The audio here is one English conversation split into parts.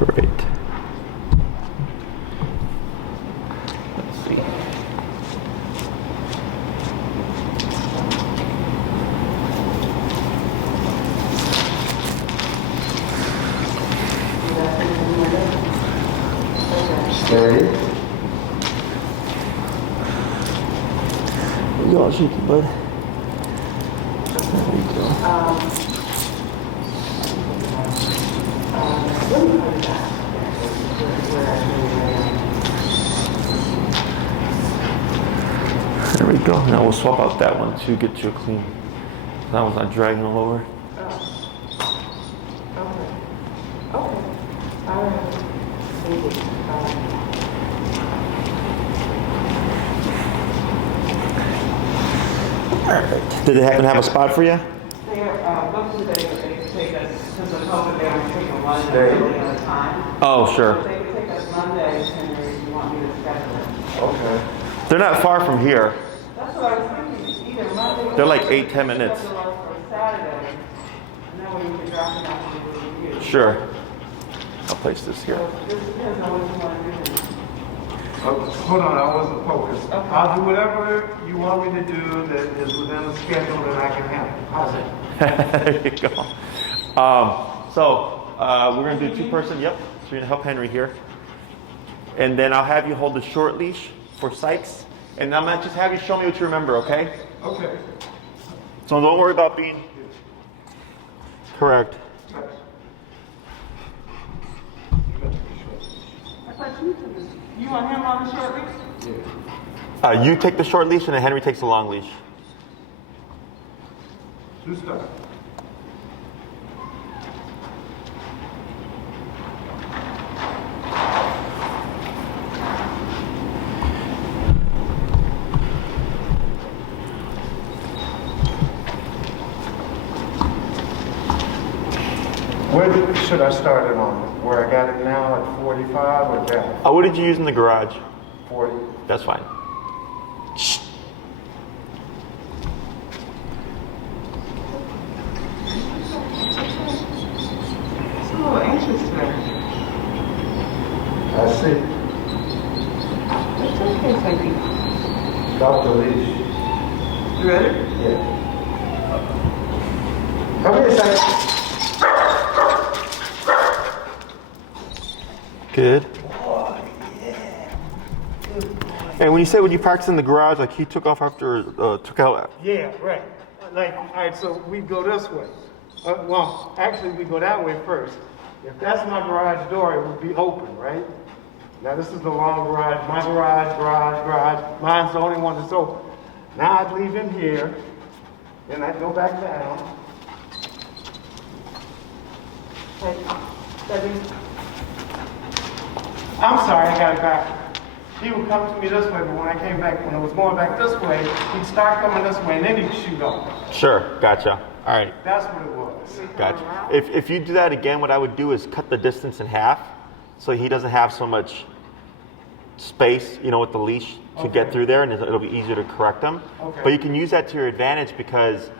right. Let's see. Steady. You all shaky, bud. There we go. There we go. Now we'll swap out that one to get you a clean. That one's not dragging all over. Alright. Did they happen to have a spot for you? Oh, sure. They would take us Monday, and you want me to schedule it. Okay. They're not far from here. That's what I was thinking, either Monday or They're like 8-10 minutes. schedule us for Saturday, and then we can drop it off to the review. Sure. I'll place this here. So it just depends on what you want to do. Hold on, I wasn't focused. Okay. I'll do whatever you want me to do that is within the schedule that I can handle. How's it? There you go. We're going to do two-person. Yep. So you're going to help Henry here. And then I'll have you hold the short leash for Sykes. And I'm going to just have you show me what you remember, okay? Okay. So don't worry about being correct. I thought you took this. You want him on the short leash? Yeah. You take the short leash and then Henry takes the long leash. You start. Where should I start it on? Where I got it now at 45 or down? What did you use in the garage? 40. That's fine. It's a little anxious today. I see. It's okay, Sykes. Stop the leash. You ready? Yeah. Come here, Sykes. Good. Oh, yeah. Good boy. And when you said when you practiced in the garage, like he took off after, took out. Yeah, right. Like, all right, so we go this way. Well, actually, we go that way first. If that's my garage door, it would be open, right? Now, this is the long garage, my garage. Mine's the only one that's open. Now, I'd leave him here, then I'd go back down. I'm sorry, I got it back. He would come to me this way, but when I came back, when I was going back this way, he'd start coming this way, and then he'd shoot off. Sure, gotcha. All right, That's what it was. gotcha. If you do that again, what I would do is cut the distance in half, so he doesn't have so much space, with the leash to get through there, and it'll be easier to correct him. Okay. But you can use that to your advantage because,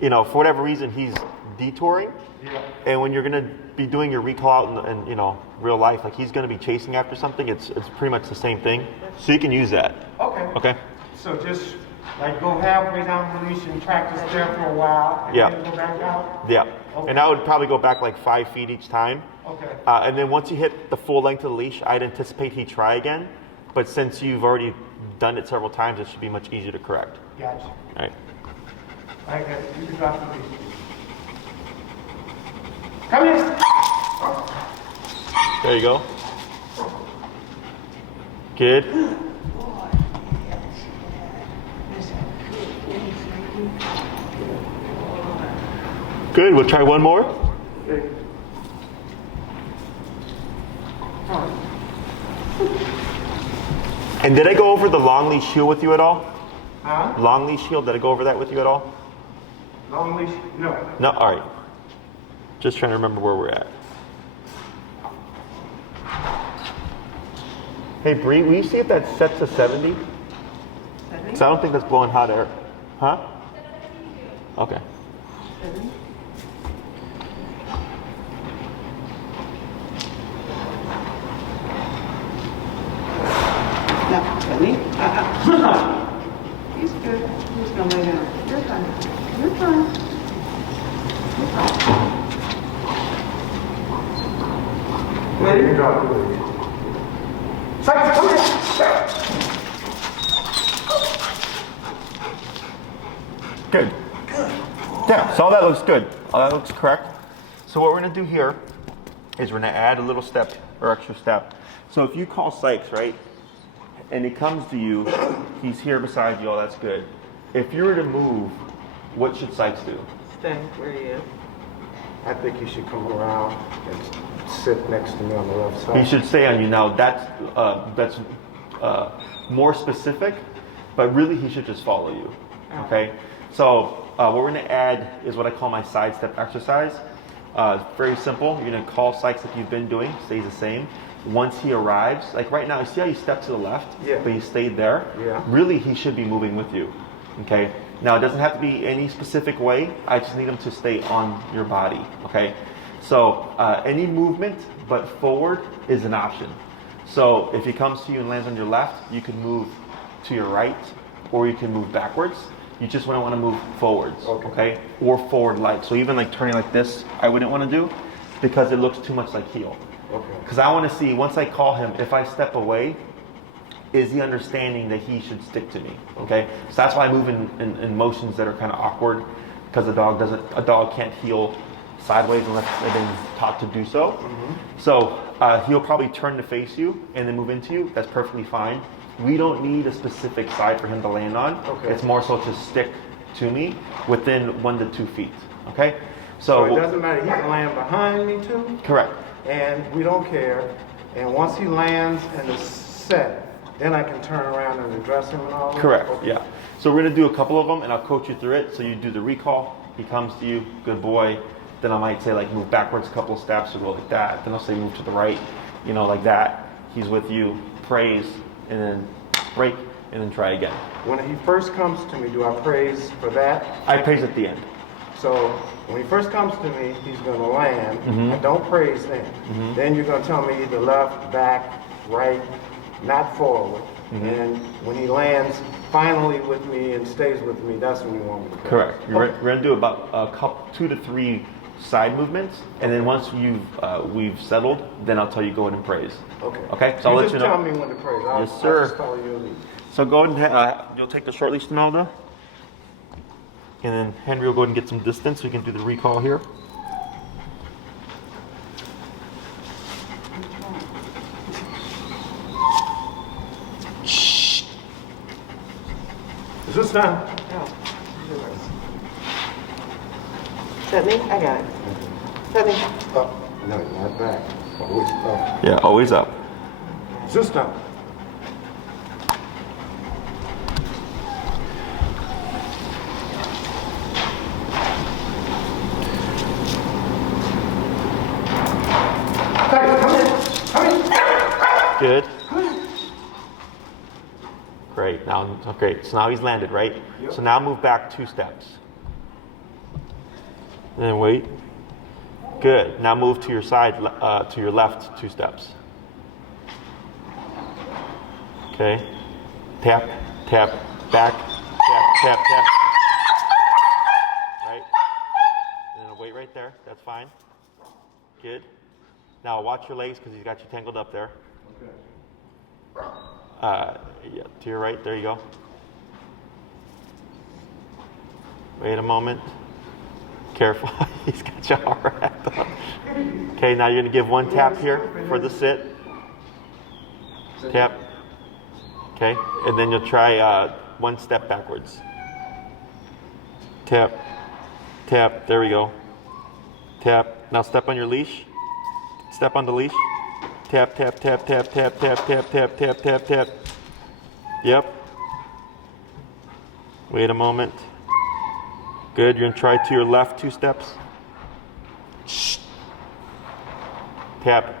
for whatever reason, he's detouring. Yeah. And when you're going to be doing your recall out in real life, like he's going to be chasing after something, it's pretty much the same thing. So you can use that. Okay. Okay? So just like go halfway down the leash and practice there for a while, and Yeah. then go back out? Yeah. Okay. And I would probably go back like 5 feet each time. Okay. And then once you hit the full length of the leash, I'd anticipate he'd try again. But since you've already done it several times, it should be much easier to correct. Gotcha. All right. I got it. You can drop the leash. Come here. There you go. Good. Good. We'll try one more. Okay. And did I go over the long leash heel with you at all? Huh? Long leash heel, did I go over that with you at all? Long leash? No. No? All right. Just trying to remember where we're at. Hey, Bree, will you see if that's set to 70? Because I don't think that's blowing hot air. Huh? Okay. Stephanie? He's good. He's gonna lay down. You're fine. You're fine. You're fine. Ready? Drop the leash. Sykes, come here. Good. Yeah, so all that looks good. All that looks correct. So what we're gonna do here is we're gonna add a little step or extra step. So if you call Sykes, right, and he comes to you, he's here beside you, all that's good. If you were to move, what should Sykes do? Stay where he is. I think you should come around and sit next to me on the left side. He should stay on you. Now that's more specific, but really he should just follow you. Okay. So what we're going to add is what I call my side step exercise. Very simple. You're going to call Sykes like you've been doing, stays the same. Once he arrives, like right now, you see how you step to the left, Yeah. but he stayed there? Yeah. Really, he should be moving with you. Okay. Now it doesn't have to be any specific way. I just need him to stay on your body. Okay. So any movement but forward is an option. So if he comes to you and lands on your left, you can move to your right, or you can move backwards. You just wouldn't want to move forwards, okay? Or forward like. So even like turning like this, I wouldn't want to do because it looks too much like heel. Okay. Because I want to see, once I call him, if I step away, is he understanding that he should stick to me, okay? So that's why I move in motions that are kind of awkward, because a dog can't heel sideways unless they've been taught to do so. So he'll probably turn to face you and then move into you. That's perfectly fine. We don't need a specific side for him to land on. Okay. It's more so to stick to me within 1 to 2 feet. Okay? So it doesn't matter. He can land behind me too, Correct. and we don't care. And once he lands and is set, then I can turn around and address him and all that? Correct. Okay. Yeah. So we're gonna do a couple of them, and I'll coach you through it. So you do the recall. He comes to you. Good boy. Then I might say like move backwards a couple of steps or go like that. Then I'll say move to the right. You know, like that. He's with you. Praise. And then break, and then try again. When he first comes to me, do I praise for that? I praise at the end. So when he first comes to me, he's going to land. Mm-hmm. I don't praise then. Then you're going to tell me either left, back, right, not forward. Mm-hmm. And when he lands finally with me and stays with me, that's when you want me to praise. Correct. We're going to do about a couple, 2 to 3 side movements, and then once we've settled, then I'll tell you go ahead and praise. Okay. Okay. So I'll let you know. Just tell me when to praise. Yes, I'll sir. just follow your lead. So go ahead and you'll take the short leash, Imelda, and then Henry will go ahead and get some distance so we can do the recall here. Is this time? Oh, yours. Stephanie, I got it. Stephanie. Up. No, not back. Always up. Yeah, always up. Is this time? Good. Great. Now, great. So now he's landed, right? Yep. So now move back 2 steps. And then wait. Good. Now move to your side, to your left 2 steps. Okay. Tap, tap, back, tap, tap, tap. Right. And then wait right there. That's fine. Good. Now watch your legs because he's got you tangled up there. Yeah, to your right. There you go. Wait a moment. Careful. He's got you all wrapped up. Okay, now you're going to give 1 tap here for the sit. Tap. Okay, and then you'll try 1 step backwards. Tap. Tap. There we go. Tap. Now step on your leash. Step on the leash. Tap, tap, tap, tap, tap, tap, tap, tap, tap, tap, tap. Yep. Wait a moment. Good. You're going to try to your left 2 steps. Shh. Tap.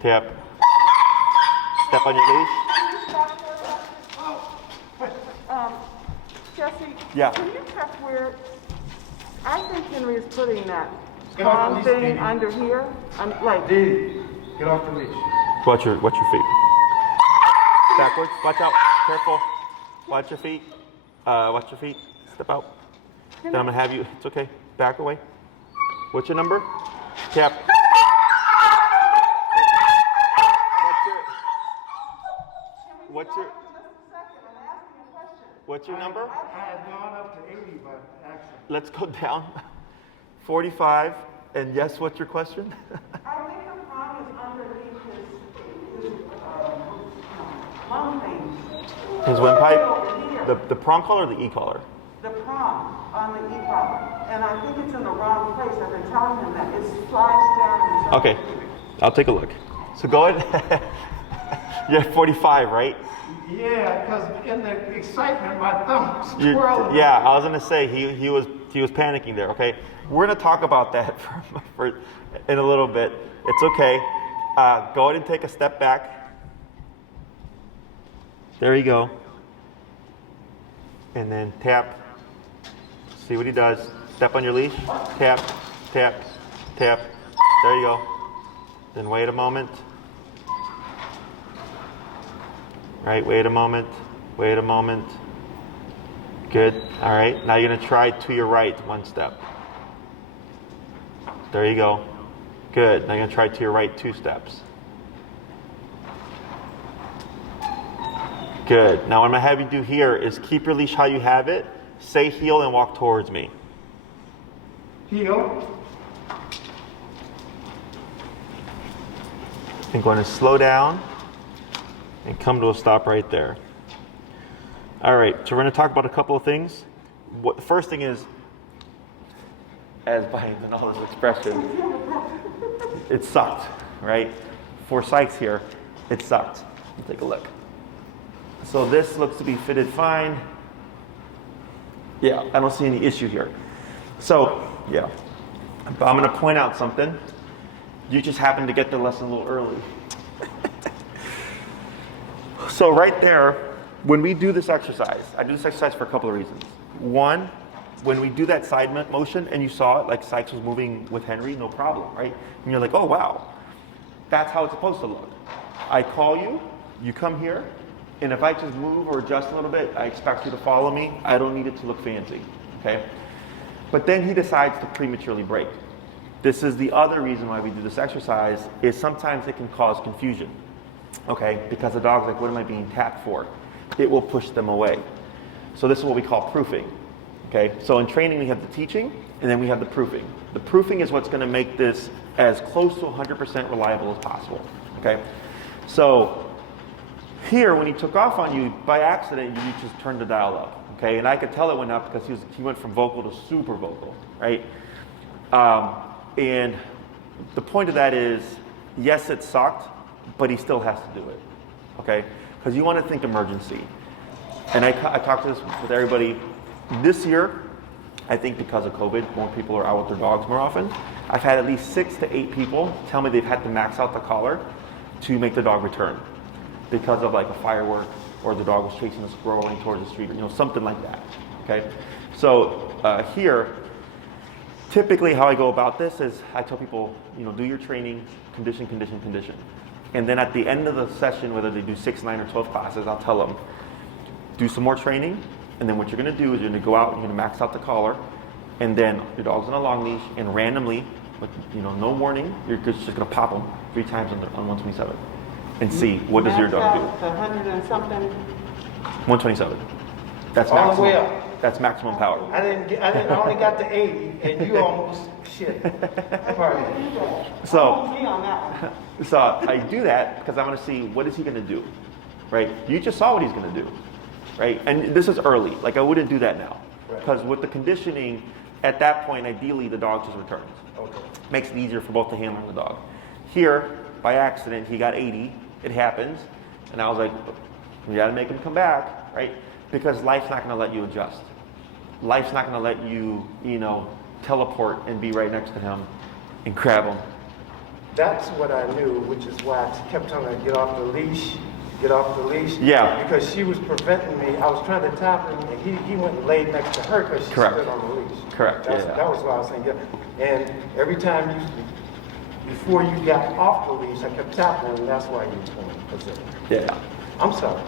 Tap. Step on your leash. Jesse, Yeah. can you check where, I think Henry is putting that Get off the palm leash, thing Dee. under here? I'm like, Dee, get off the leash. Watch your feet. Backwards. Watch out. Careful. Watch your feet. Watch your feet. Step out. Then I'm gonna have you. It's okay. Back away. What's your number? Tap. What's your number? I had gone up to 80 by accident. Let's go down. 45. And yes, what's your question? I think the prom is underneath his lung thing. His windpipe? The prong collar or the e-collar? The prom on the e-collar. And I think it's in the wrong place. I've been telling him that. It slides down. Okay, I'll take a look. So go ahead. You're at 45, right? Yeah, because in the excitement, my thumb was twirling. Yeah, I was gonna say he was panicking there. Okay, we're gonna talk about that for in a little bit. It's okay. Go ahead and take a step back. There you go. And then tap. See what he does. Step on your leash. Tap, tap, tap. There you go. Then wait a moment. Right, wait a moment. Wait a moment. Good. All right. Now you're going to try to your right one step. There you go. Good. Now you're going to try to your right 2 steps. Good. Now what I'm going to have you do here is keep your leash how you have it. Say heel and walk towards me. Heel. And going to slow down and come to a stop right there. All right, so we're going to talk about a couple of things. The first thing is, as by Manala's expression, it sucked, right? For Sykes here, it sucked. Let's take a look. So this looks to be fitted fine. Yeah, I don't see any issue here. So, yeah. But I'm going to point out something. You just happened to get the lesson a little early. So right there, when we do this exercise, I do this exercise for a couple of reasons. One, when we do that side motion and you saw it, like Sykes was moving with Henry, no problem, right? And you're like, oh wow, that's how it's supposed to look. I call you, you come here, and if I just move or adjust a little bit, I expect you to follow me. I don't need it to look fancy, okay? But then he decides to prematurely break. This is the other reason why we do this exercise, is sometimes it can cause confusion. Okay, because the dog's like, what am I being tapped for? It will push them away. So this is what we call proofing. Okay, so in training we have the teaching and then we have the proofing. The proofing is what's going to make this as close to 100% reliable as possible. Okay, so here when he took off on you by accident, you just turned the dial up. Okay, and I could tell it went up because he went from vocal to super vocal, right? And the point of that is, yes, it sucked, but he still has to do it, okay? Because you want to think emergency. And I talked to this with everybody. This year, I think because of COVID, more people are out with their dogs more often. I've had at least 6 to 8 people tell me they've had to max out the collar to make the dog return because of like a firework or the dog was chasing a squirrel running towards the street, or something like that, okay? So here, typically how I go about this is I tell people, do your training, condition, condition, condition. And then at the end of the session, whether they do 6, 9, or 12 classes, I'll tell them, do some more training, and then what you're going to do is you're going to go out and you're going to max out the collar, and then your dog's on a long leash, and randomly, with no warning, you're just going to pop them 3 times on 127 and see what does your dog do. 100 and something. 127. That's All the maximum. way up. That's maximum power. I only got to 80, and you almost shit. Pardon. So, Me on that one. so I do that because I want to see what is he going to do, right? You just saw what he's going to do, right? And this is early. Like I wouldn't do that now because with the conditioning, at that point, ideally the dog just returns. Okay. Makes it easier for both the handler and the dog. Here, by accident, he got 80. It happens, and I was like, we got to make him come back, right? Because life's not going to let you adjust. Life's not going to let you, teleport and be right next to him and grab him. That's what I knew, which is why I kept telling her, get off the leash, get off the leash. Yeah. Because she was preventing me. I was trying to tap him, and he went and laid next to her because she Correct. stood on the leash. Correct, yeah. That was what I was saying. Yeah. And every time before you got off the leash, I kept tapping, and that's why you was going. Yeah. I'm sorry.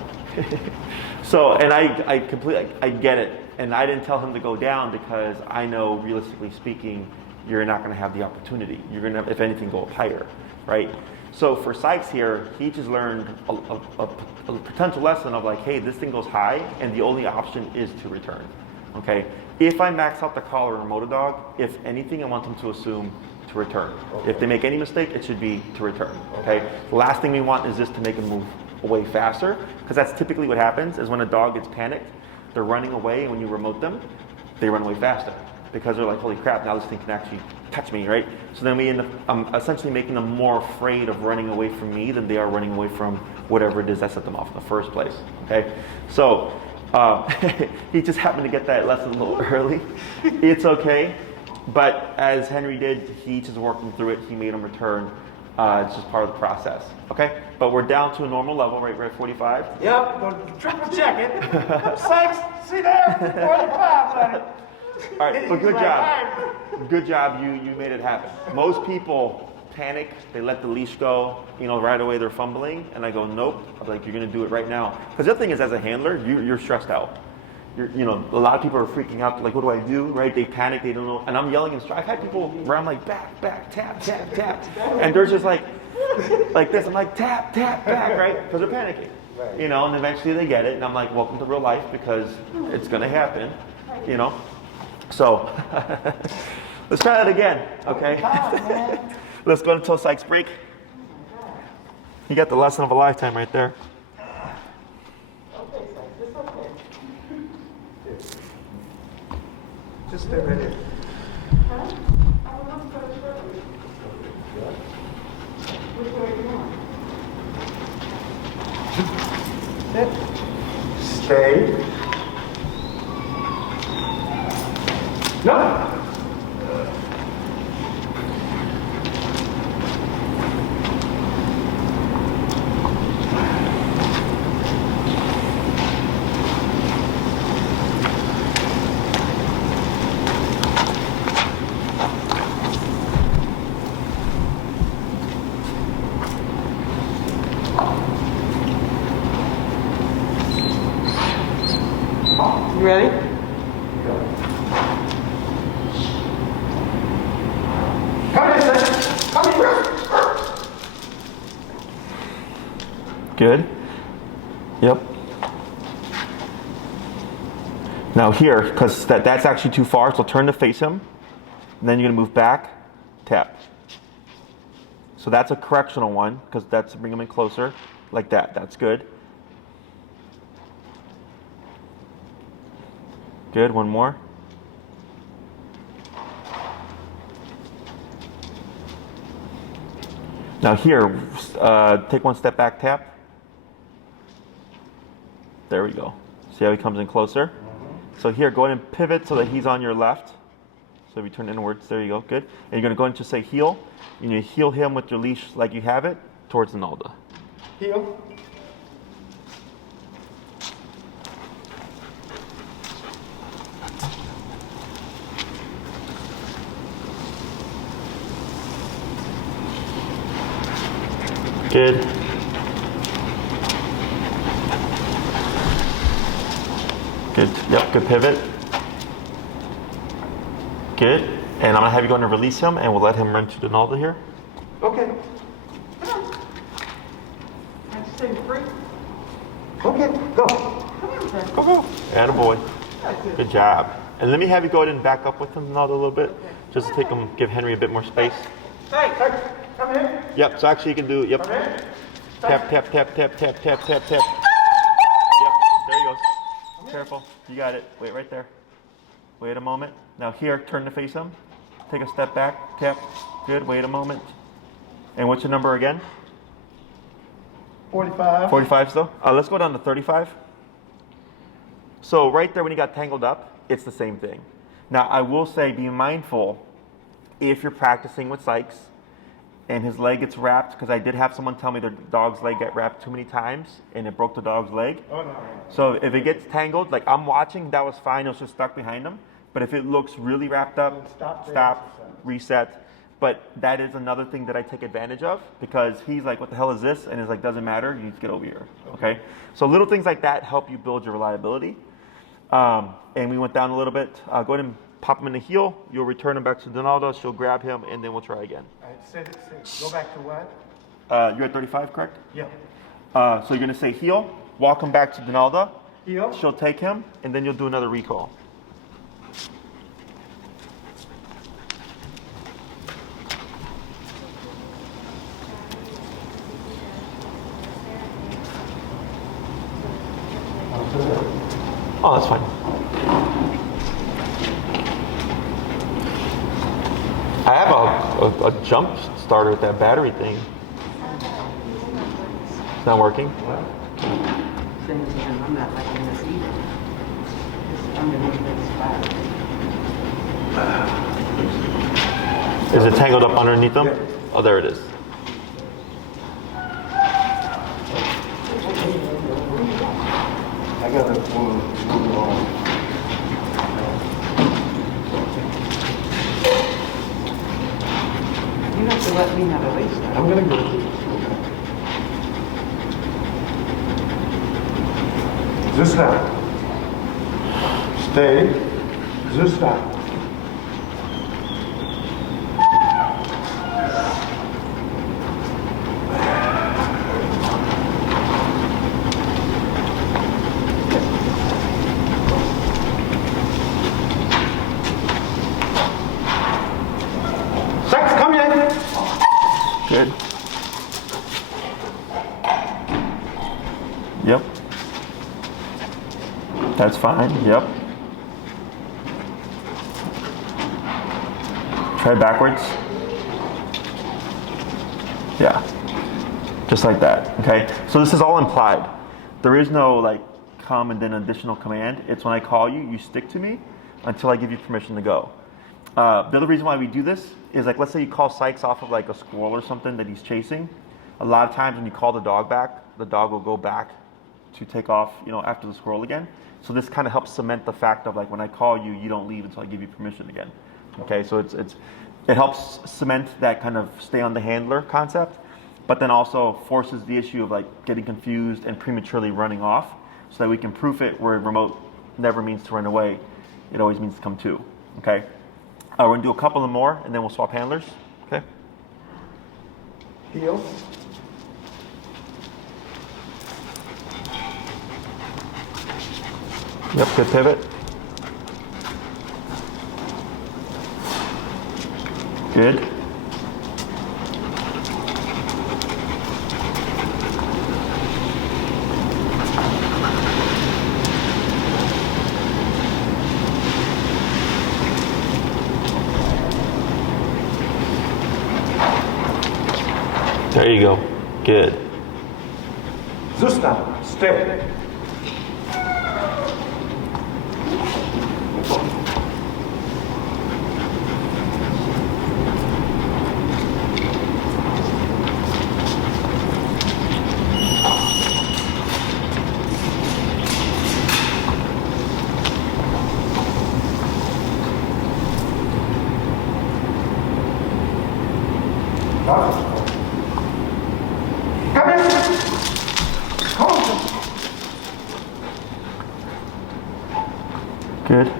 So, and I completely, I get it. And I didn't tell him to go down because I know, realistically speaking, you're not going to have the opportunity. You're going to, if anything, go up higher, right? So for Sykes here, he just learned a potential lesson of like, hey, this thing goes high, and the only option is to return, okay? If I max out the collar or motor dog, if anything, I want them to assume to return. Okay. If they make any mistake, it should be to return, okay? The last thing we want is just to make them move away faster, because that's typically what happens is when a dog gets panicked, they're running away, and when you remote them, they run away faster because they're like, holy crap, now this thing can actually touch me, right? So then we end up essentially making them more afraid of running away from me than they are running away from whatever it is that set them off in the first place, okay? So he just happened to get that lesson a little early. It's okay, but as Henry did, he just worked him through it. He made him return. It's just part of the process, okay? But we're down to a normal level, right? We're at 45. Yep, triple check it. Sykes, see there? 45, buddy. All right, well, good job. Good job, you made it happen. Most people panic, they let the leash go, right away they're fumbling, and I go, nope. I'm like, you're gonna do it right now. Because the other thing is, as a handler, you're stressed out. A lot of people are freaking out, like, what do I do, right? They panic, they don't know, and I'm yelling I've had people where I'm like, back, tap, tap, tap, and they're just like this. I'm like, tap, back, right? Because they're panicking, right. And eventually they get it, and I'm like, welcome to real life, because it's gonna happen, So, let's try that again, okay? Let's go until Sykes break. You got the lesson of a lifetime right there. Okay, Sykes, it's okay. Just stay right here. Huh? I will look for the shirtless. Which way are you going? Stay. No. You ready? Good. Yep. Now here, because that's actually too far, so turn to face him. And then you're going to move back, tap. So that's a correctional one, because that's to bring him in closer, like that. That's good. Good, one more. Now here, take one step back, tap. There we go. See how he comes in closer? Mm-hmm. So here, go ahead and pivot so that he's on your left. So if you turn inwards, there you go, good. And you're gonna go into say heel. And you heel him with your leash like you have it towards the Nalda. Heel. Good. Good. Yep, good pivot. Good. And I'm gonna have you go and release him, and we'll let him run to the Nalda here. Okay. And stay free. Okay, go. Come here, Sykes. Go. Attaboy. That's it. Good job. And let me have you go ahead and back up with him Nalda a little bit, just to take him, give Henry a bit more space. Hey, Come here. Yep. So actually, you can do. Yep. Come here. Tap, tap, tap, tap, tap, tap, tap, tap. Yep. There you go. Careful. You got it. Wait right there. Wait a moment. Now here, turn to face him. Take a step back. Tap. Good. Wait a moment. And what's your number again? 45. 45 still? Let's go down to 35. So right there when he got tangled up, it's the same thing. Now I will say be mindful if you're practicing with Sykes and his leg gets wrapped, because I did have someone tell me their dog's leg got wrapped too many times and it broke the dog's leg. Oh, no. So if it gets tangled, like I'm watching, that was fine, it was just stuck behind him. But if it looks really wrapped up, Stop there. stop, reset. But that is another thing that I take advantage of because he's like, what the hell is this? And it's like, doesn't matter. You need to get over here. Okay. So little things like that help you build your reliability. And we went down a little bit. Go ahead and pop him in the heel. You'll return him back to Donalda. She'll grab him, and then we'll try again. All right, go back to what? You're at 35, correct? Yeah. So you're going to say heel, walk him back to Donalda. Heel. She'll take him, and then you'll do another recall. Oh, that's fine. I have a jump starter with that battery thing. It's not working? Same thing, I'm not liking this either. It's underneath this fire. Is it tangled up underneath them? Yeah. Oh, there it is. I got the one. You have to let me have a race. I'm gonna go. This time. Stay. This time. Sykes, come here. Good. Yep. That's fine. Yep. Try backwards. Yeah. Just like that. Okay. So this is all implied. There is no like come and then additional command. It's when I call you, you stick to me until I give you permission to go. The other reason why we do this is like, let's say you call Sykes off of like a squirrel or something that he's chasing. A lot of times when you call the dog back, the dog will go back to take off, after the squirrel again. So this kind of helps cement the fact of like, when I call you, you don't leave until I give you permission again. Okay, so it helps cement that kind of stay on the handler concept, but then also forces the issue of like getting confused and prematurely running off so that we can proof it where remote never means to run away. It always means to come to, okay? We're gonna do a couple of more and then we'll swap handlers, okay? Heel. Yep, good pivot. Good. There you go. Good. This time. Stay. Good.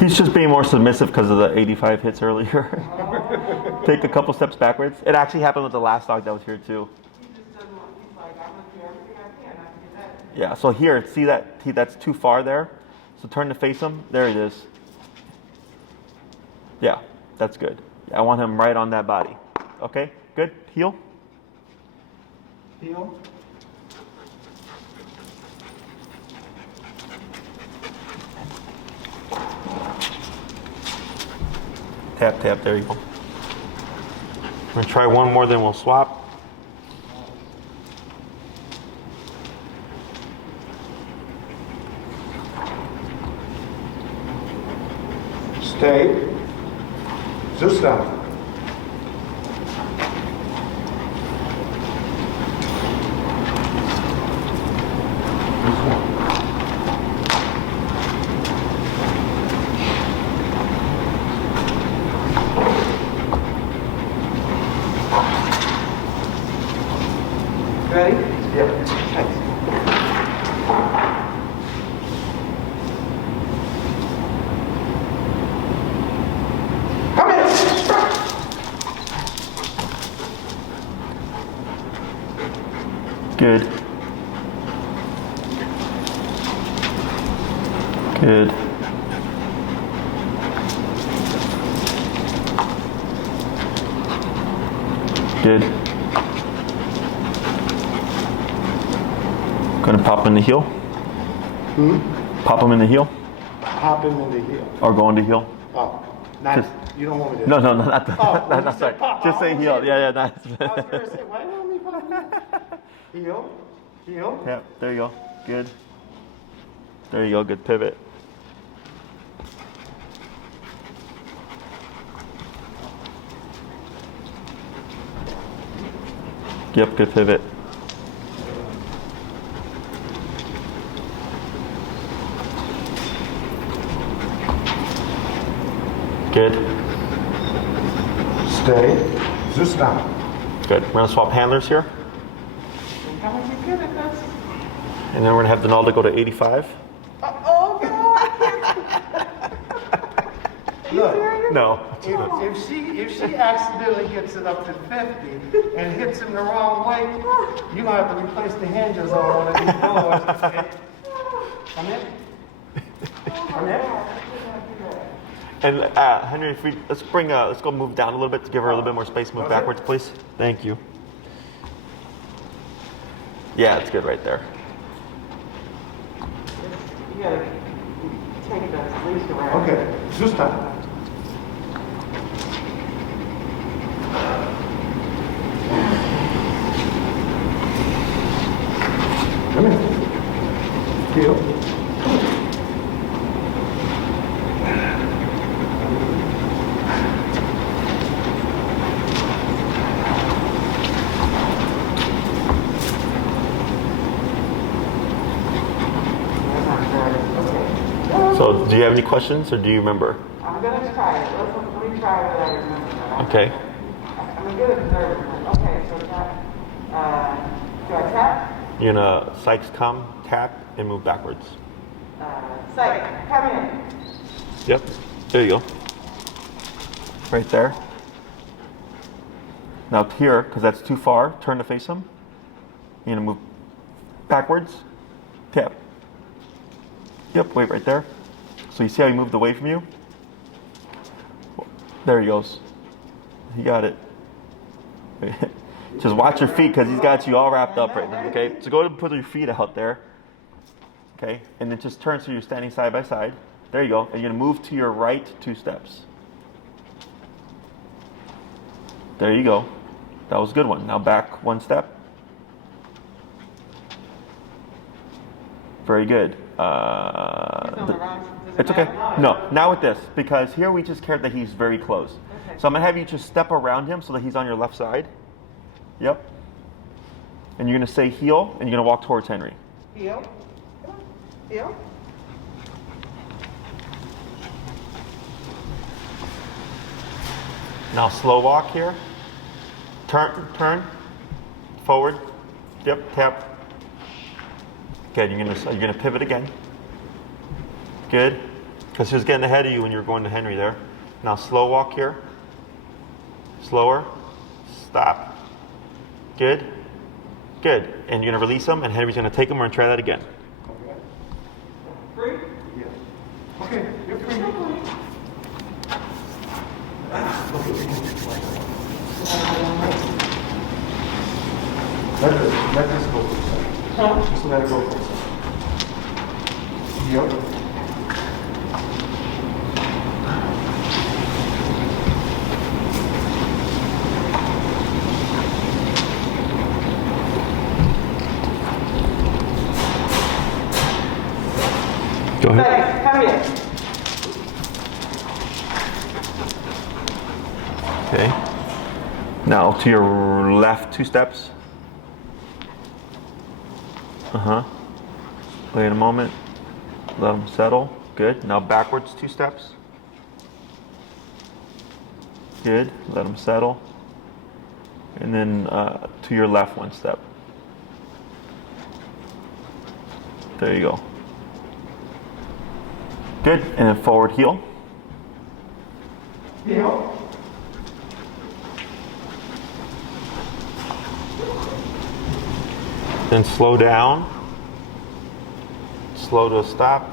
He's just being more submissive because of the 85 hits earlier. Take a couple steps backwards. It actually happened with the last dog that was here too. Yeah, so here, see that that's too far there? So turn to face him. There it is. Yeah, that's good. Yeah, I want him right on that body. Okay, good. Heel. Heel. Tap, tap, there you go. We're gonna try one more, then we'll swap. Stay. This time. Ready? Yeah. Come in. Good. Good. Good. Gonna pop him in the heel. Pop him in the heel, Hop him in the heel. or go into heel. Oh, not, Just- you don't want me to. No, not the. Oh, no, you no, said sorry. pop. Just say Oh, heel. shit. Yeah, I was nice. gonna say, why don't we pop him? Heel, heel. Yep, there you go. Good. There you go. Good pivot. Yep, good pivot. Good. Stay. Just stop. Good. We're gonna swap handlers here, How much you good at this? and then we're gonna have Donaldo go to 85. Oh, no, I can't. Look, No. if she accidentally gets it up to 50 and hits him the wrong way, you're gonna have to replace the hinges on one of these doors. Come in. Come in. And Henry, if we, let's go move down a little bit to give her a little bit more space. Move Okay. backwards, please. Thank you. Yeah, it's good right there. You gotta take the leash around. Okay, just stop. Come in. Heel. So, do you have any questions, or do you remember? I'm gonna try it. Let me try what I remember. Okay. I'm good at nervousness. Okay, so tap. Do I tap? You're gonna Sykes come, tap, and move backwards. Sykes, come in. Yep. There you go. Right there. Now here, because that's too far, turn to face him. You're gonna move backwards, tap. Yep, wait right there. So you see how he moved away from you? There he goes. He got it. Just watch your feet because he's got you all wrapped up right now, okay? So go ahead and put your feet out there. Okay? And then just turn so you're standing side by side. There you go. And you're going to move to your right 2 steps. There you go. That was a good one. Now back 1 step. Very good. It's okay. No, now with this, because here we just cared that he's very close. Okay. So I'm gonna have you just step around him so that he's on your left side. Yep. And you're gonna say heel, and you're gonna walk towards Henry. Heel. Heel. Now slow walk here. Turn, forward. Yep, tap. Good. You're gonna pivot again. Good. Because he was getting ahead of you when you were going to Henry there. Now slow walk here. Slower. Stop. Good. Good. And you're gonna release him, and Henry's gonna take him. We're gonna try that again. Free. Yeah. Okay, you're free. Let this go for a second. Huh? Just let it go for a second. Yep. Go ahead. Sykes, come in. Okay. Now to your left 2 steps. Wait a moment. Let them settle. Good. Now backwards 2 steps. Good. Let them settle. And then to your left 1 step. There you go. Good. And then forward heel. Heel. Then slow down. Slow to a stop.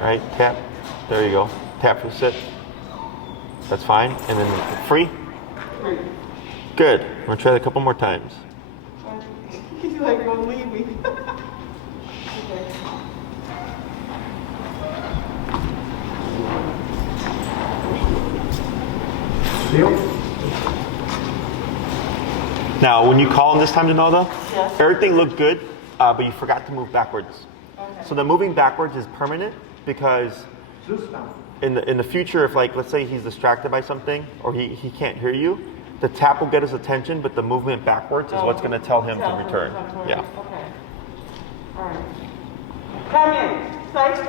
Right, tap. There you go. Tap for sit. That's fine. And then free. Free. Good. We're gonna try that a couple more times. He's like, gonna leave me. Okay. Heel. Now, when you call him this time to know though, Yes. everything looked good, but you forgot to move backwards. Okay. So the moving backwards is permanent because This time. in the future, if like, let's say he's distracted by something or he can't hear you, the tap will get his attention, but the movement backwards is what's gonna tell him to return. Yeah. Okay. All right. Come in. Sykes.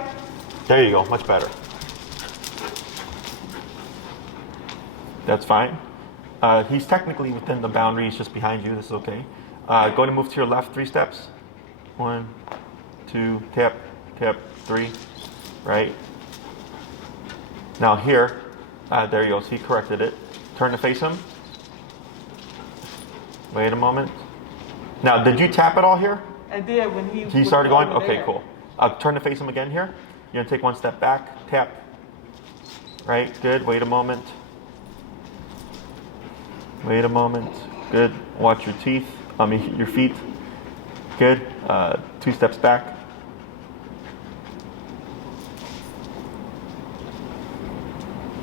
There you go, much better. That's fine. He's technically within the boundaries, just behind you. This is okay. Going to move to your left 3 steps. 1, 2, tap, tap, 3. Right. Now here, there you go. So he corrected it. Turn to face him. Wait a moment. Now, did you tap at all here? I did when he. He was started going? over Okay, there. cool. Turn to face him again here. You're gonna take 1 step back, tap. Right, good. Wait a moment. Wait a moment. Good. Watch your teeth. Your feet. Good. 2 steps back.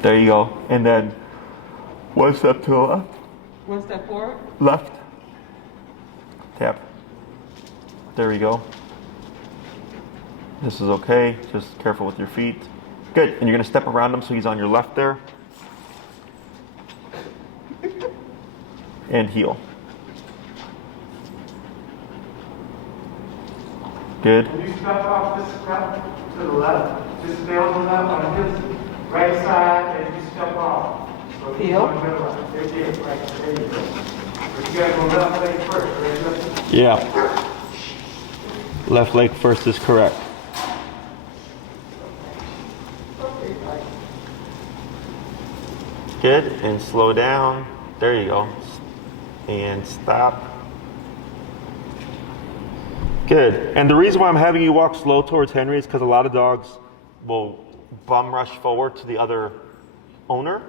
There you go. And then 1 step to the left. 1 step forward. Left. Tap. There we go. This is okay. Just careful with your feet. Good. And you're going to step around him so he's on your left there. And heel. Good. When you step off this step to the left, just stay on the left on his right side and you step off. So he's Heel. on the middle. There you go. Right, there you go. But you gotta go left leg first, right? Yeah. Left leg first is correct. Good. And slow down. There you go. And stop. Good. And the reason why I'm having you walk slow towards Henry is because a lot of dogs will bum rush forward to the other owner.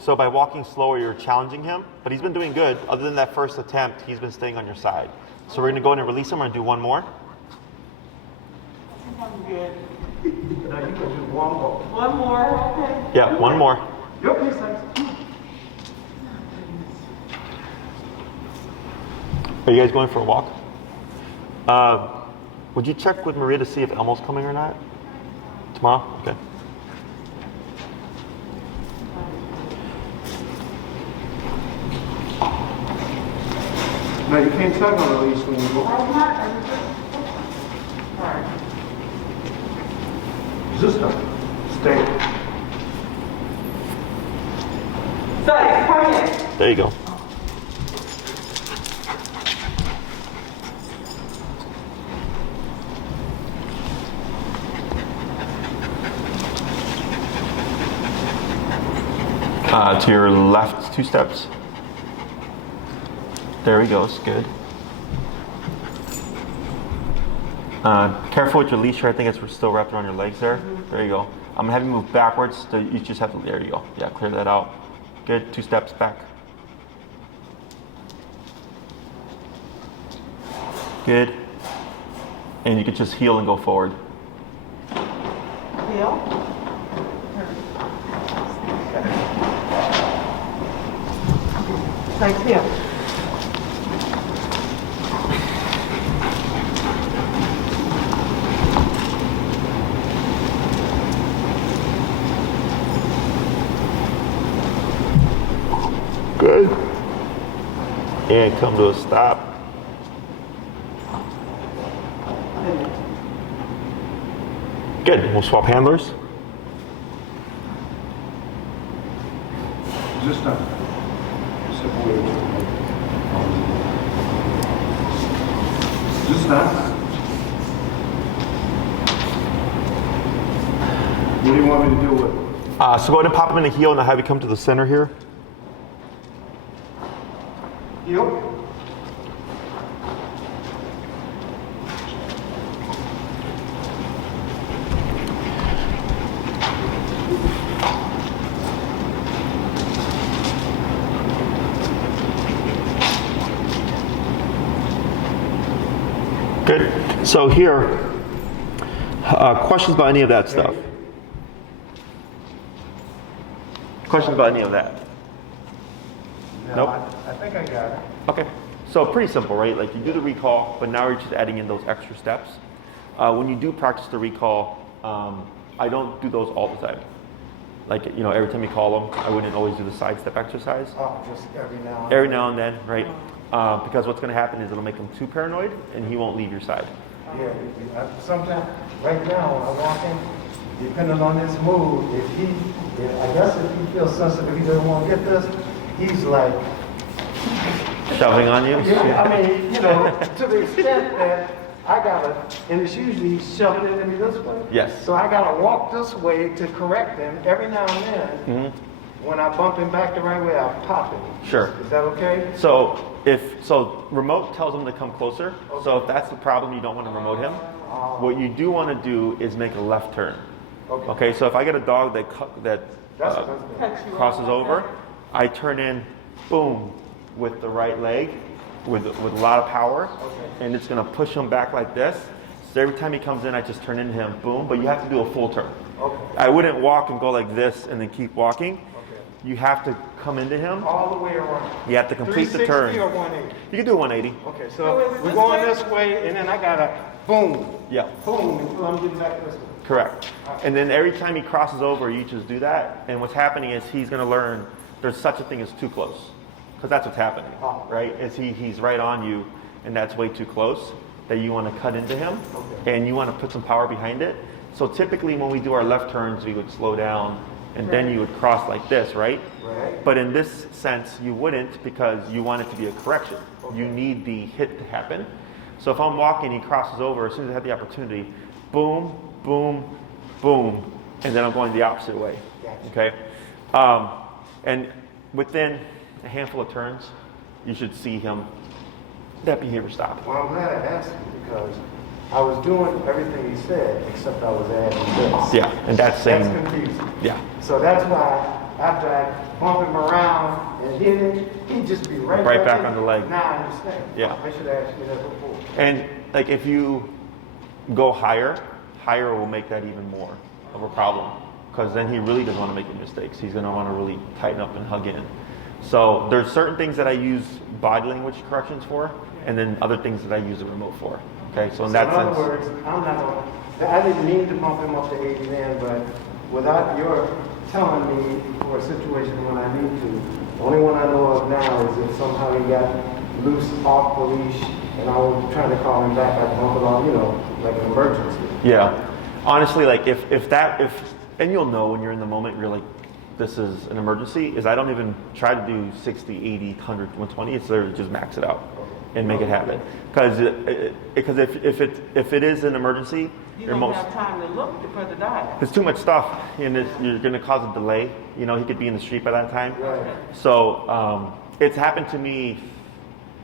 So by walking slower, you're challenging him. But he's been doing good. Other than that first attempt, he's been staying on your side. So we're going to go in and release him. We're going to do 1 more. I'm good. Now you can do one more. 1 more. Okay. Yeah, 1 more. You're okay, Sykes. Are you guys going for a walk? Would you check with Maria to see if Elmo's coming or not? Tomorrow? Okay. No, you can't tug on the leash when you go. I'm not. All right. Just stay. Sykes, come in. There you go. To your left 2 steps. There we go, it's good. Careful with your leash here. I think it's still wrapped around your legs there. There you go. I'm gonna have you move backwards. So you just have to, there you go. Yeah, clear that out. Good, 2 steps back. Good. And you can just heel and go forward. Heel. Sykes, heel. Good. And come to a stop. Good. We'll swap handlers. Just stop. Step away. done? What do you want me to do with it? So go ahead and pop him in the heel and I'll have you come to the center here. Heel? Good. So here, questions about any of that stuff? Questions about any of that? No, Nope. I think I got it. Okay. So pretty simple, right? Like you do the recall, but now you're just adding in those extra steps. When you do practice the recall, I don't do those all the time. Like, you know, every time you call them, I wouldn't always do the side step exercise. Oh, just every now and then. Every now and then, right? Because what's going to happen is it'll make him too paranoid and he won't leave your side. Yeah, sometimes, right now, when I walk in, depending on his mood, I guess if he feels sensitive, he doesn't want to get this, he's like, Shoving on you? yeah, I mean, you know, to the extent that I gotta, and it's usually he's shoving it in me this way. Yes. So I gotta walk this way to correct him. Every now and then, when I bump him back the right way, I pop him. Sure. Is that okay? So remote tells him to come closer. Okay. So if that's the problem, you don't want to remote him. What you do want to do is make a left turn. Okay. So if I get a dog that crosses over, I turn in, boom, with the right leg, with a lot of power, and it's going to push him back like this. So every time he comes in, I just turn into him, boom. But you have to do a full turn. Okay. I wouldn't walk and go like this and then keep walking. You have to come into him. All the way around. You have to complete the turn. 360 or 180? You can do 180. Okay, so we're going this way, and then I gotta boom. Yeah. Boom, until I'm getting back this way. Correct. And then every time he crosses over, you just do that. And what's happening is he's going to learn there's such a thing as too close. Because that's what's happening, right? Is he's right on you, and that's way too close, that you want to cut into him, and you want to put some power behind it. So typically when we do our left turns, we would slow down, and then you would cross like this, right? Right. But in this sense, you wouldn't, because you want it to be a correction. You need the hit to happen. So if I'm walking, he crosses over, as soon as I have the opportunity, boom, boom, boom, and then I'm going the opposite way, okay? And within a handful of turns, you should see that behavior stop. Well, I'm glad I asked you, because I was doing everything he said, except I was adding this. Yeah, and that's saying, That's confusing. yeah. So that's why after I bump him around and hit him, he'd just be right back on the leg. Now I understand. Yeah. I should have asked you that before. And like if you go higher will make that even more of a problem, because then he really doesn't want to make any mistakes. He's going to want to really tighten up and hug in. So there's certain things that I use body language corrections for, and then other things that I use the remote for. Okay, so in that sense. In other words, I didn't mean to bump him up to 80 then, but without your telling me for a situation when I need to, the only one I know of now is if somehow he got loose off the leash and I was trying to call him back, I'd bump it on, like an emergency. Yeah. Honestly, like if and you'll know when you're in the moment, you're like, this is an emergency, is I don't even try to do 60, 80, 100, 120. It's literally just max it out and make it happen. Because if it is an emergency, you don't have time to look for the dog. There's too much stuff, and you're going to cause a delay. He could be in the street by that time. Right. So it's happened to me.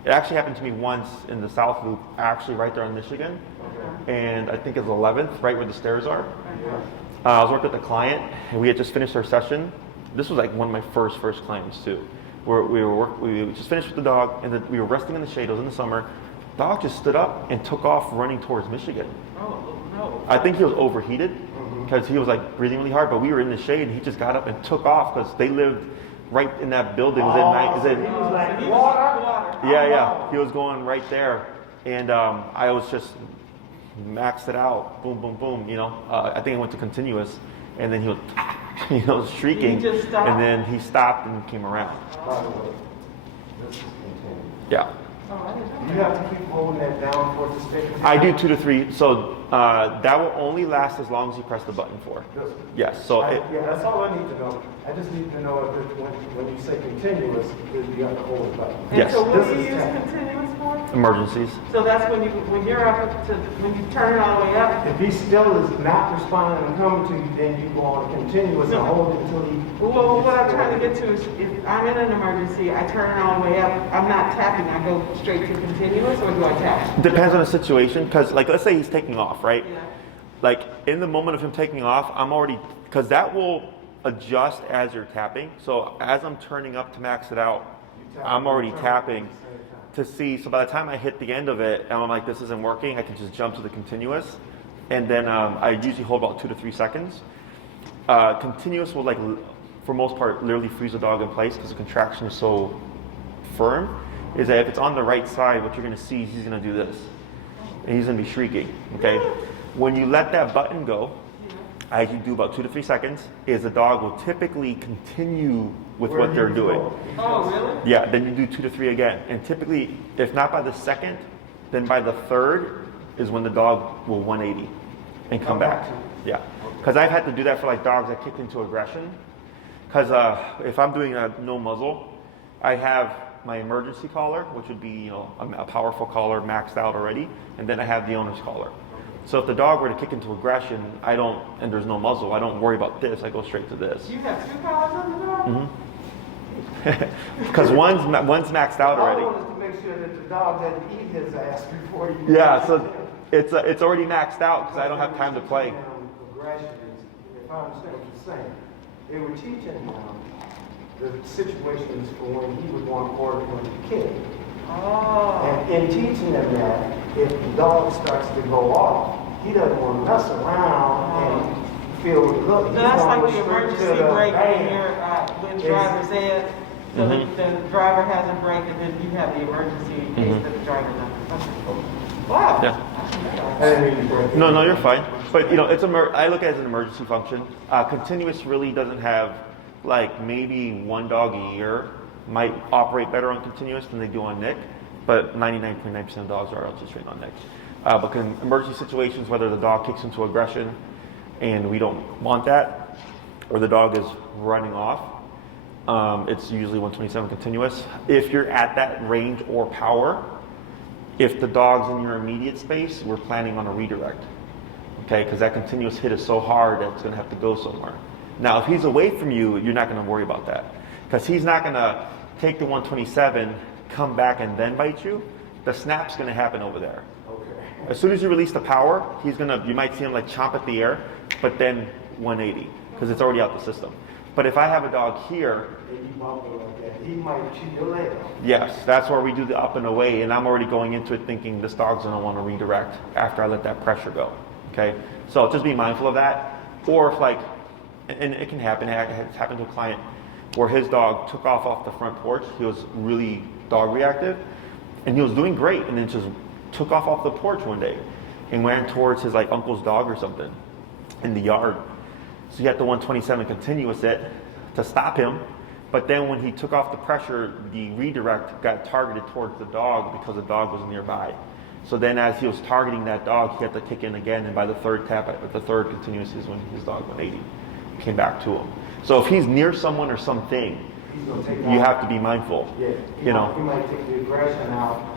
It actually happened to me once in the South Loop, actually right there in Michigan, and I think it's 11th, right where the stairs are. I was working with a client, and we had just finished our session. This was like one of my first clients too. We just finished with the dog, and we were resting in the shade. It was in the summer. Dog just stood up and took off running towards Michigan. Oh, no. I think he was overheated because he was like breathing really hard, but we were in the shade, and he just got up and took off because they lived right in that building. He was like, water? Yeah. He was going right there, and I was just maxed it out. Boom, boom, boom. I think I went to continuous, and then he was, shrieking, and then he stopped and came around. Yeah. You have to keep holding that down for it to stay. I do 2 to 3, so that will only last as long as you press the button for. Yes. So that's all I need to know. I just need to know if when you say continuous, you have to hold the button. Yes. So what do you use continuous for? Emergencies. So that's when you're up to, when you turn it all the way up. If he still is not responding and coming to you, then you go on continuous and hold it until he. Well, what I'm trying to get to is if I'm in an emergency, I turn it all the way up, I'm not tapping, I go straight to continuous, or do I tap? Depends on the situation, because like let's say he's taking off, right? Yeah. Like in the moment of him taking off, I'm already, because that will adjust as you're tapping. So as I'm turning up to max it out, I'm already tapping to see. So by the time I hit the end of it, and I'm like, this isn't working, I can just jump to the continuous. And then I usually hold about 2 to 3 seconds. Continuous will like, for most part, literally freeze the dog in place because the contraction is so firm. Is that if it's on the right side, what you're going to see is he's going to do this. And he's going to be shrieking, okay? When you let that button go, I usually do about 2 to 3 seconds, is the dog will typically continue with what they're doing. Oh, really? Yeah, then you do 2 to 3 again. And typically, if not by the second, then by the third is when the dog will 180 and come back. Yeah, because I've had to do that for like dogs that kicked into aggression. Because if I'm doing a no muzzle, I have my emergency collar, which would be a powerful collar maxed out already, and then I have the owner's collar. So if the dog were to kick into aggression, and there's no muzzle, I don't worry about this. I go straight to this. You have 2 collars on the dog? Because one's maxed out already. I wanted to make sure that the dog doesn't eat his ass before you. Yeah, so it's already maxed out because I don't have time to play. Aggression is, if I understand what you're saying, they were teaching him the situations for when he would want to order him to kick. Oh. And in teaching them that, if the dog starts to go off, he doesn't want to mess around and feel the look. So that's like the straight to emergency brake when bang. you're with driver's ed. So the driver has a brake and then you have the emergency in case that the driver doesn't. Wow. Yeah. I didn't mean to break it. No, you're fine. But I look at it as an emergency function. Continuous really doesn't have, like maybe one dog a year might operate better on continuous than they do on Nick, but 99.9% of dogs are also trained on Nick. But in emergency situations, whether the dog kicks into aggression and we don't want that, or the dog is running off, it's usually 127 continuous. If you're at that range or power, if the dog's in your immediate space, we're planning on a redirect, okay? Because that continuous hit is so hard that it's going to have to go somewhere. Now, if he's away from you, you're not going to worry about that, because he's not going to take the 127, come back, and then bite you. The snap's going to happen over there. Okay. As soon as you release the power, you might see him like chomp at the air, but then 180, because it's already out the system. But if I have a dog here, If you bump it like that, he might chew your leg off. yes, that's where we do the up and away, and I'm already going into it thinking this dog's going to want to redirect after I let that pressure go, okay? So just be mindful of that. Or if like, and it can happen, it's happened to a client where his dog took off the front porch. He was really dog reactive, and he was doing great, and then just took off the porch one day and ran towards his like uncle's dog or something in the yard. So he had the 127 continuous it to stop him, but then when he took off the pressure, the redirect got targeted towards the dog because the dog was nearby. So then as he was targeting that dog, he had to kick in again, and by the third tap, the third continuous is when his dog 180 came back to him. So if he's near someone or something, He's gonna take you out. have to be mindful. Yeah. He might take the aggression out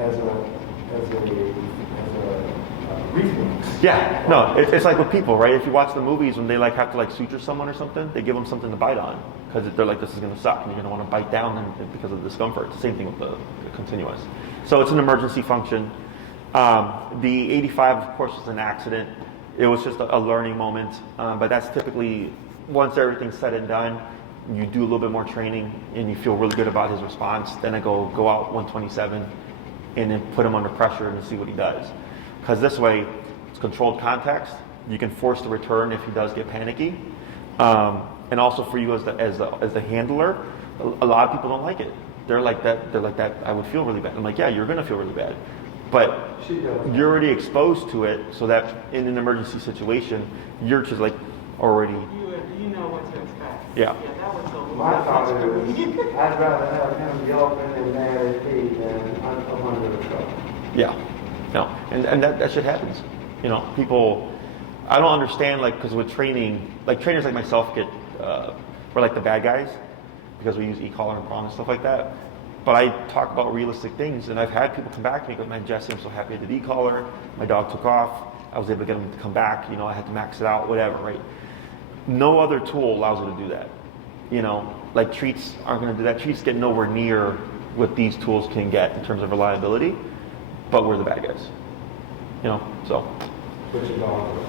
as a reflex. Yeah, no, it's like with people, right? If you watch the movies when they like have to like suture someone or something, they give them something to bite on because they're like, this is going to suck, and you're going to want to bite down because of the discomfort. It's the same thing with the continuous. So it's an emergency function. The 85, of course, was an accident. It was just a learning moment, but that's typically once everything's said and done, you do a little bit more training and you feel really good about his response. Then I go out 127 and then put him under pressure and see what he does. Because this way, it's controlled context. You can force the return if he does get panicky. And also for you as the handler, a lot of people don't like it. They're like that. I would feel really bad. I'm like, yeah, you're gonna feel really bad, but you're already exposed to it, so that in an emergency situation, you're just like already. You know what to expect. Yeah. That was so My thought is, I'd rather have him yelping and mad at me than I'm under the truck. Yeah, no, and that shit happens. You know, people. I don't understand, like, because with training, like trainers like myself we're like the bad guys because we use e-collar and prong and stuff like that. But I talk about realistic things, and I've had people come back to me and go, man, Jesse, I'm so happy I did e-collar. My dog took off. I was able to get him to come back. I had to max it out, whatever, right? No other tool allows you to do that. Like treats aren't going to do that. Treats get nowhere near what these tools can get in terms of reliability, but we're the bad guys. So. Put your dog away.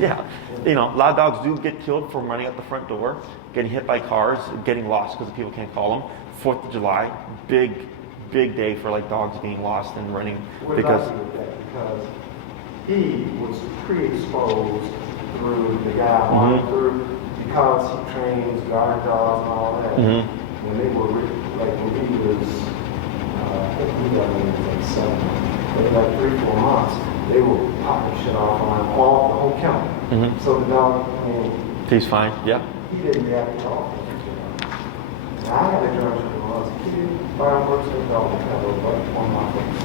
Yeah. A lot of dogs do get killed from running out the front door, getting hit by cars, getting lost because people can't call them. 4th of July, big day for like dogs being lost and running because he was pre-exposed through the guy on through because he trains guard dogs and all that. When they were when he was, I think he got in like 7, maybe like 3-4 months, they were popping shit off on all the whole county. So the dog, he's fine. Yeah. he didn't react at all. I had a German when I was a kid. Fireworks and dog on my face.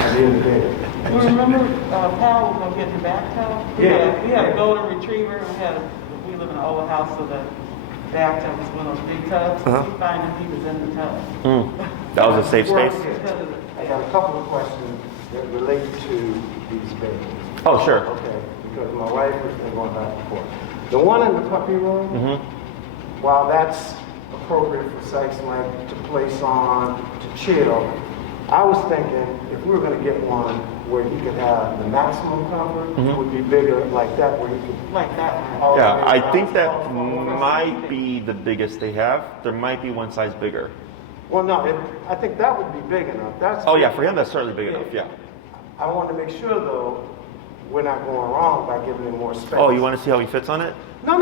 At the end of the day. You remember Powell was gonna get the bathtub? We had a golden retriever. We live in an old house, so the bathtub was one of those big tubs. We find that he was in the tub. That was a safe space? I got a couple of questions that relate to these babies. Oh, sure. Okay, because my wife has been going back and forth. The one in the puppy room, while that's appropriate for Sykes and I to place on, to chill, I was thinking if we were going to get one where he could have the maximum comfort, it would be bigger like that where he could... Like that one. Yeah, I think that might be the biggest they have. There might be one size bigger. Well, no, I think that would be big enough. Oh yeah, for him that's certainly big enough, yeah. I want to make sure though, we're not going wrong by giving him more space. Oh, you want to see how he fits on it? No.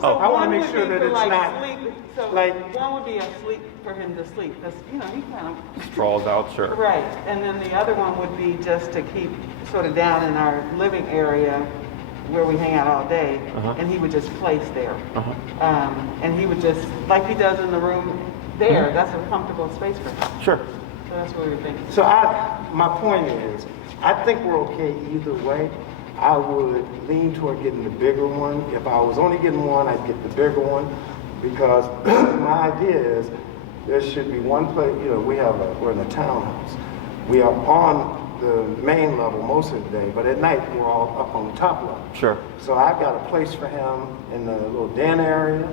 So I want to make would sure be that for, it's like, not... sleep. So like- one would be a sleep for him to sleep. Because, he kind of... Sprawls out, sure. Right. And then the other one would be just to keep sort of down in our living area where we hang out all day. And he would just place there. And he would just, like he does in the room there, that's a comfortable space for him. Sure. So that's what we were thinking. So my point is, I think we're okay either way. I would lean toward getting the bigger one. If I was only getting one, I'd get the bigger one because my idea is there should be one place, we're in a townhouse. We are on the main level most of the day, but at night we're all up on the top level. Sure. So I've got a place for him in the little den area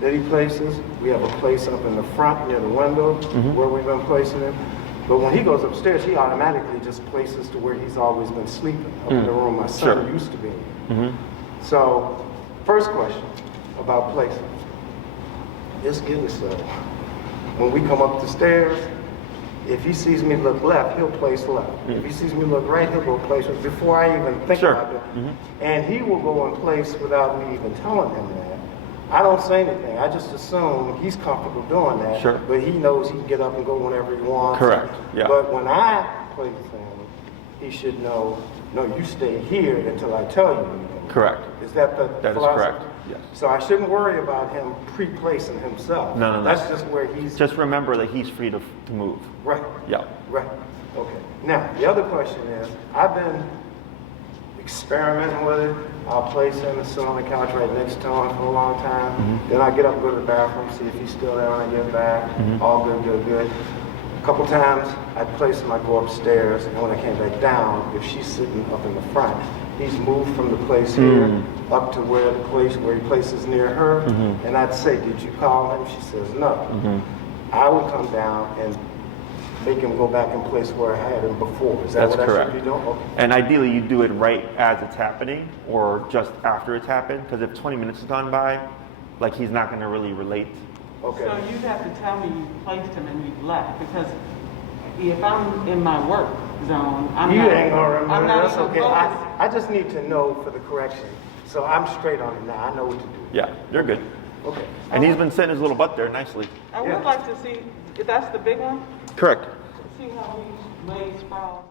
that he places. We have a place up in the front near the window where we've been placing him. But when he goes upstairs, he automatically just places to where he's always been sleeping, up in the room my son used to be in. So, first question about placing. It's getting so. When we come up the stairs, if he sees me look left, he'll place left. If he sees me look right, he'll go place right before I even think about it. And he will go in place without me even telling him that. I don't say anything. I just assume he's comfortable doing that. Sure. But he knows he can get up and go whenever he wants. Correct. Yeah. But when I place him, he should know, no, you stay here until I tell you anything. Correct. Is that the That is philosophy? correct. Yes. So I shouldn't worry about him pre-placing himself. No. That's just where he's... Just remember that he's free to move. Right. Yeah. Right. Okay. Now, the other question is, I've been experimenting with it. I'll place him and sit on the couch right next to him for a long time. Then I get up and go to the bathroom, see if he's still there when I get back. All good. A couple times, I'd place him, I'd go upstairs, and when I came back down, if she's sitting up in the front, he's moved from the place here up to where the place where he places near her. And I'd say, did you call him? She says, no. I would come down and make him go back in place where I had him before. Is that That's what correct. I should be doing? Okay. And ideally, you do it right as it's happening or just after it's happened. Because if 20 minutes has gone by, like he's not going to really relate. Okay. So you'd have to tell me you placed him and you left, because if I'm in my work zone, I'm You not, ain't gonna remember. I'm not That's even okay. focused. I just need to know for the correction. So I'm straight on it now. I know what to do. Yeah, you're good. Okay. And he's been sitting his little butt there nicely. I would like to see, if that's the big one, Correct. see how he lays sprawls.